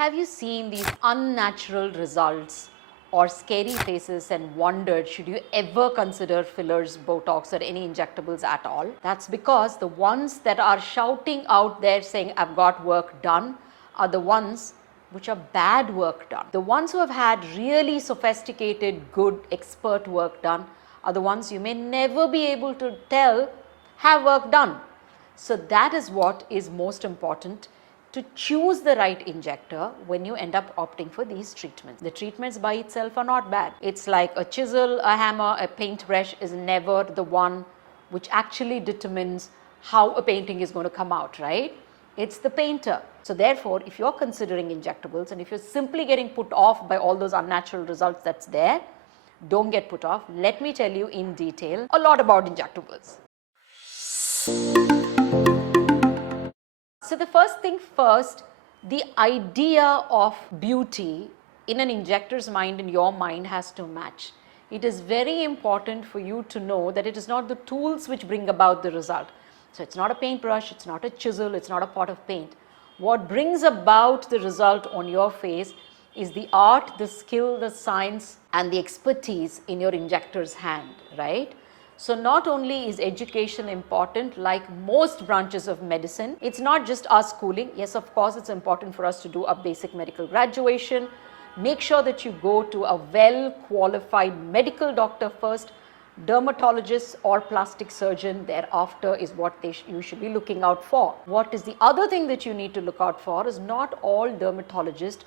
Have you seen these unnatural results or scary faces and wondered, should you ever consider fillers, Botox or any injectables at all? That's because the ones that are shouting out there saying, I've got work done, are the ones which are bad work done. The ones who have had really sophisticated, good, expert work done are the ones you may never be able to tell have work done. So that is what is most important, to choose the right injector when you end up opting for these treatments. The treatments by itself are not bad. It's like a chisel, a hammer, a paintbrush is never the one which actually determines how a painting is going to come out, right? It's the painter. So therefore, if you're considering injectables and if you're simply getting put off by all those unnatural results that's there, don't get put off. Let me tell you in detail a lot about injectables. So the first thing first, the idea of beauty in an injector's mind and your mind has to match. It is very important for you to know that it is not the tools which bring about the result. So it's not a paintbrush, it's not a chisel, it's not a pot of paint. What brings about the result on your face is the art, the skill, the science and the expertise in your injector's hand, right? So not only is education important, like most branches of medicine, it's not just our schooling. Yes, of course, it's important for us to do a basic medical graduation. Make sure that you go to a well-qualified medical doctor first. Dermatologist or plastic surgeon thereafter is what you should be looking out for. What is the other thing that you need to look out for is not all dermatologists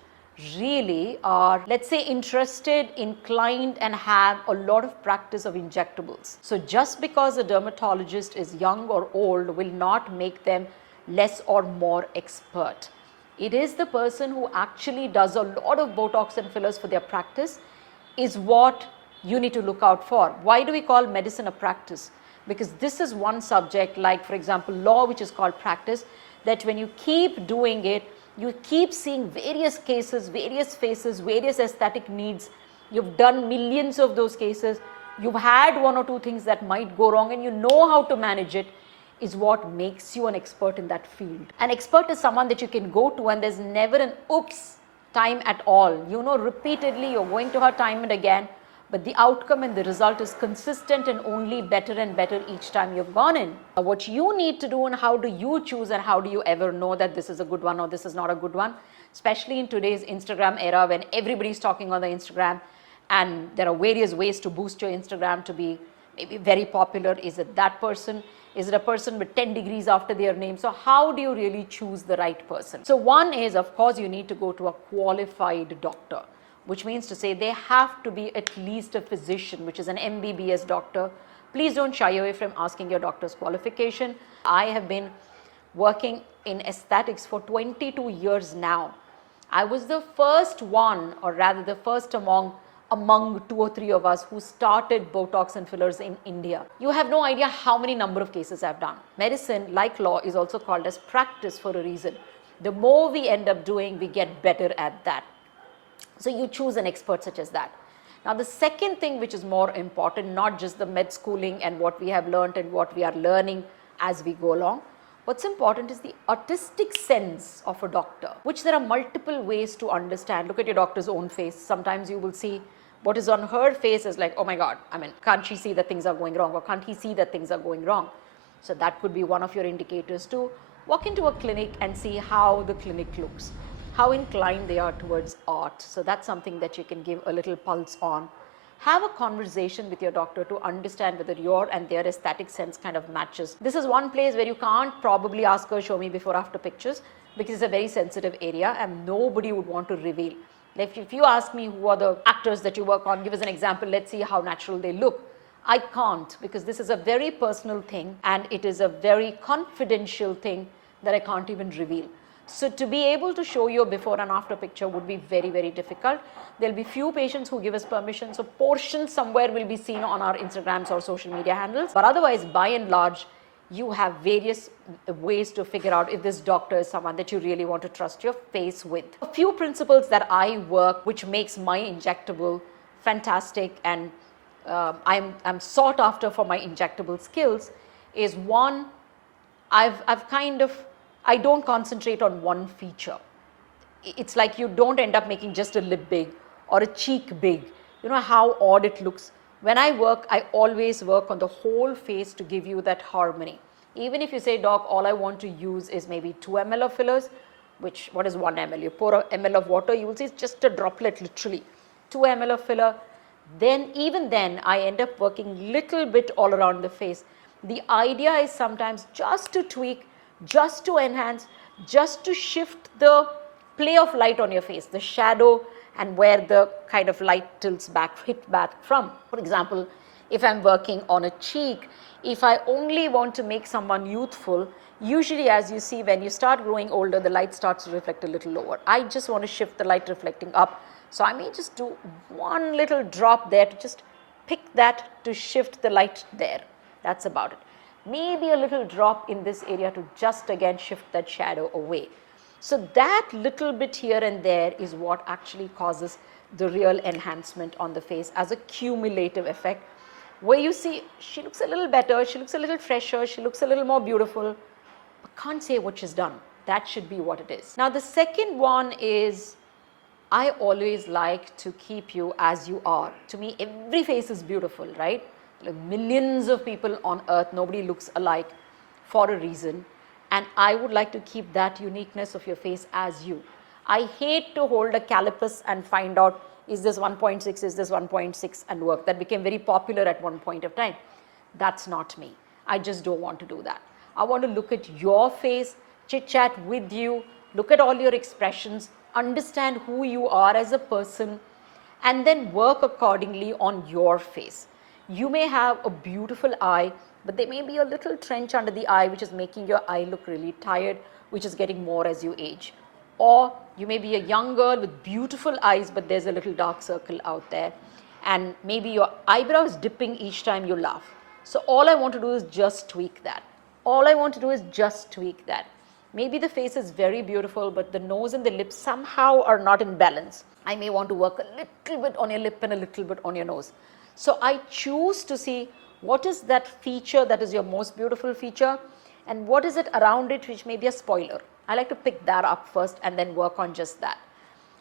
really are, let's say, interested, inclined and have a lot of practice of injectables. So just because a dermatologist is young or old will not make them less or more expert. It is the person who actually does a lot of Botox and fillers for their practice is what you need to look out for. Why do we call medicine a practice? Because this is one subject, like for example law, which is called practice, that when you keep doing it, you keep seeing various cases, various faces, various aesthetic needs. You've done millions of those cases. You've had one or two things that might go wrong and you know how to manage it, is what makes you an expert in that field. An expert is someone that you can go to and there's never an oops time at all. You know, repeatedly you're going to her time and again, but the outcome and the result is consistent and only better and better each time you've gone in. What you need to do and how do you choose and how do you ever know that this is a good one or this is not a good one, especially in today's Instagram era when everybody's talking on the Instagram and there are various ways to boost your Instagram to be maybe very popular. Is it that person? Is it a person with 10 degrees after their name? So how do you really choose the right person? So one is, of course, you need to go to a qualified doctor, which means to say they have to be at least a physician, which is an MBBS doctor. Please don't shy away from asking your doctor's qualification. I have been working in aesthetics for 22 years now. I was the first one, or rather the first among 2 or 3 of us who started Botox and fillers in India. You have no idea how many number of cases I've done. Medicine, like law, is also called as practice for a reason. The more we end up doing, we get better at that. So you choose an expert such as that. Now the second thing which is more important, not just the med schooling and what we have learned and what we are learning as we go along, what's important is the artistic sense of a doctor, which there are multiple ways to understand. Look at your doctor's own face. Sometimes you will see what is on her face is like, oh my God, I mean, can't she see that things are going wrong, or can't he see that things are going wrong? So that could be one of your indicators to walk into a clinic and see how the clinic looks, how inclined they are towards art. So that's something that you can give a little pulse on. Have a conversation with your doctor to understand whether your and their aesthetic sense kind of matches. This is one place where you can't probably ask her, show me before after pictures, because it's a very sensitive area and nobody would want to reveal. Like if you ask me who are the actors that you work on, give us an example, let's see how natural they look. I can't, because this is a very personal thing and it is a very confidential thing that I can't even reveal. So to be able to show you a before and after picture would be very, very difficult. There'll be few patients who give us permission. So portions somewhere will be seen on our Instagrams or social media handles. But otherwise, by and large, you have various ways to figure out if this doctor is someone that you really want to trust your face with. A few principles that I work, which makes my injectable fantastic and I'm sought after for my injectable skills, is one, I don't concentrate on one feature. it's like you don't end up making just a lip big or a cheek big. You know how odd it looks. When I work, I always work on the whole face to give you that harmony. Even if you say, doc, all I want to use is maybe 2 ml of fillers, which, what is 1 ml? You pour a ml of water, you will see it's just a droplet literally. 2 ml of filler. Then even then, I end up working little bit all around the face. The idea is sometimes just to tweak, just to enhance, just to shift the play of light on your face, the shadow and where the kind of light tilts back, hit back from. For example, if I'm working on a cheek, if I only want to make someone youthful, usually as you see when you start growing older, the light starts to reflect a little lower. I just want to shift the light reflecting up. So I may just do one little drop there to just pick that to shift the light there. That's about it. Maybe a little drop in this area to just again shift that shadow away. So that little bit here and there is what actually causes the real enhancement on the face as a cumulative effect, where you see she looks a little better, she looks a little fresher, she looks a little more beautiful, but can't say what she's done. That should be what it is. Now the second one is, I always like to keep you as you are. To me, every face is beautiful, right? Like millions of people on earth, nobody looks alike for a reason. And I would like to keep that uniqueness of your face as you. I hate to hold a caliper and find out, is this 1.6, is this 1.6 and work. That became very popular at one point of time. That's not me. I just don't want to do that. I want to look at your face, chit chat with you, look at all your expressions, understand who you are as a person, and then work accordingly on your face. You may have a beautiful eye, but there may be a little trench under the eye which is making your eye look really tired, which is getting more as you age. Or you may be a young girl with beautiful eyes, but there's a little dark circle out there, and maybe your eyebrow is dipping each time you laugh. So all I want to do is just tweak that. All I want to do is just tweak that. Maybe the face is very beautiful, but the nose and the lips somehow are not in balance. I may want to work a little bit on your lip and a little bit on your nose. So I choose to see what is that feature that is your most beautiful feature, and what is it around it which may be a spoiler. I like to pick that up first and then work on just that.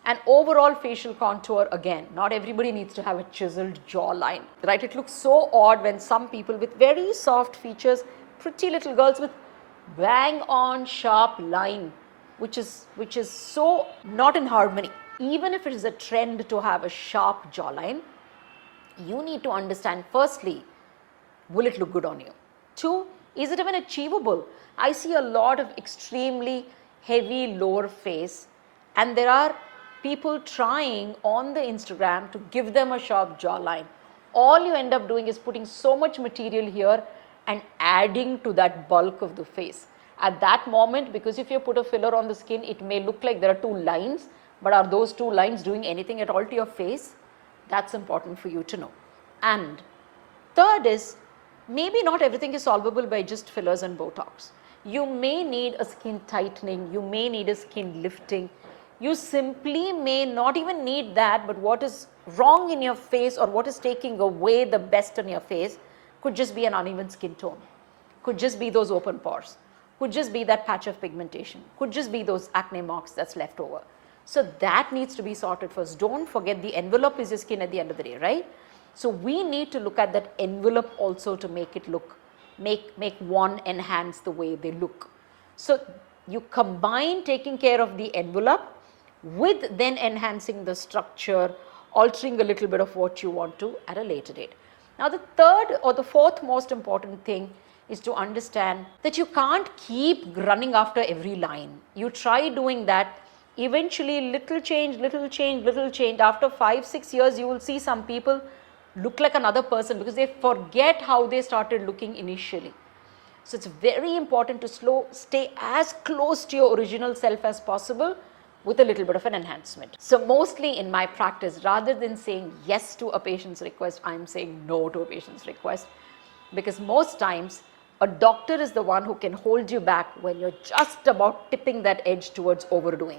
And overall facial contour, again, not everybody needs to have a chiseled jawline, right? It looks so odd when some people with very soft features, pretty little girls with bang on sharp line, which is so not in harmony. Even if it is a trend to have a sharp jawline, you need to understand, firstly, will it look good on you? 2, is it even achievable? I see a lot of extremely heavy lower face, and there are people trying on the Instagram to give them a sharp jawline. All you end up doing is putting so much material here and adding to that bulk of the face. At that moment, because if you put a filler on the skin, it may look like there are 2 lines, but are those 2 lines doing anything at all to your face? That's important for you to know. And third is, maybe not everything is solvable by just fillers and Botox. You may need a skin tightening, you may need a skin lifting. You simply may not even need that, but what is wrong in your face or what is taking away the best in your face could just be an uneven skin tone, could just be those open pores, could just be that patch of pigmentation, could just be those acne marks that's left over. So that needs to be sorted first. Don't forget, the envelope is your skin at the end of the day, right? So we need to look at that envelope also to make it look, make one enhance the way they look. So you combine taking care of the envelope with then enhancing the structure, altering a little bit of what you want to at a later date. Now the third or the fourth most important thing is to understand that you can't keep running after every line. You try doing that, eventually little change, little change, little change. After 5-6 years, you will see some people look like another person because they forget how they started looking initially. So it's very important to stay as close to your original self as possible with a little bit of an enhancement. So mostly in my practice, rather than saying yes to a patient's request, I'm saying no to a patient's request, because most times a doctor is the one who can hold you back when you're just about tipping that edge towards overdoing,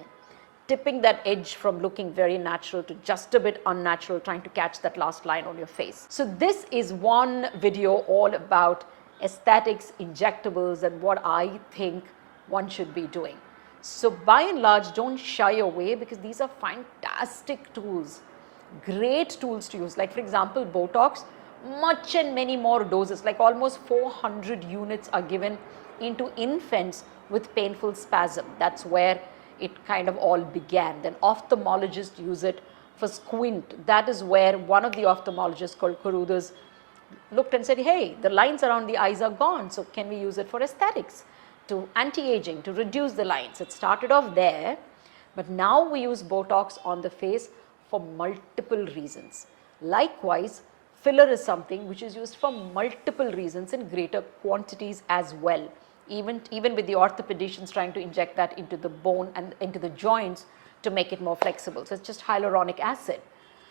tipping that edge from looking very natural to just a bit unnatural, trying to catch that last line on your face. So this is one video all about aesthetics, injectables, and what I think one should be doing. So by and large, don't shy away because these are fantastic tools, great tools to use. Like for example, Botox, much and many more doses, like almost 400 units are given into infants with painful spasm. That's where it kind of all began. Then ophthalmologists use it for squint. That is where one of the ophthalmologists called Caruthers looked and said, hey, the lines around the eyes are gone, so can we use it for aesthetics, to anti-aging, to reduce the lines. It started off there, but now we use Botox on the face for multiple reasons. Likewise, filler is something which is used for multiple reasons in greater quantities as well. Even with the orthopedicians trying to inject that into the bone and into the joints to make it more flexible. So it's just hyaluronic acid.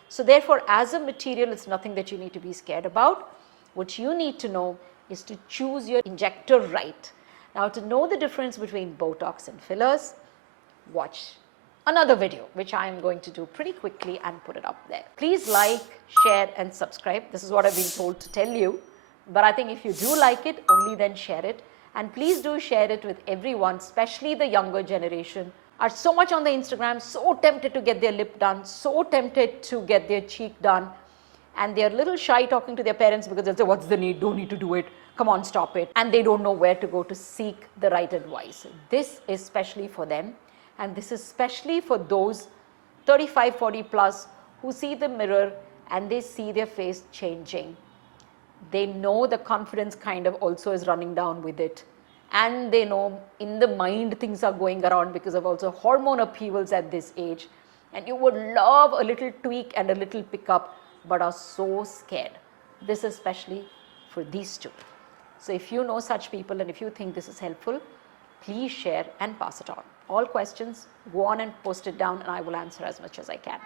So therefore, as a material, it's nothing that you need to be scared about. What you need to know is to choose your injector right. Now, to know the difference between Botox and fillers, watch another video, which I am going to do pretty quickly and put it up there. Please like, share and subscribe. This is what I've been told to tell you. But I think if you do like it, only then share it. And please do share it with everyone, especially the younger generation, are so much on the Instagram, so tempted to get their lip done, so tempted to get their cheek done. And they're a little shy talking to their parents because they'll say, what's the need? Don't need to do it. Come on, stop it. And they don't know where to go to seek the right advice. This is especially for them. And this is especially for those 35, 40 plus who see the mirror and they see their face changing. They know the confidence kind of also is running down with it. And they know in the mind things are going around because of also hormone upheavals at this age. And you would love a little tweak and a little pickup, but are so scared. This is especially for these two. So if you know such people and if you think this is helpful, please share and pass it on. All questions, go on and post it down and I will answer as much as I can.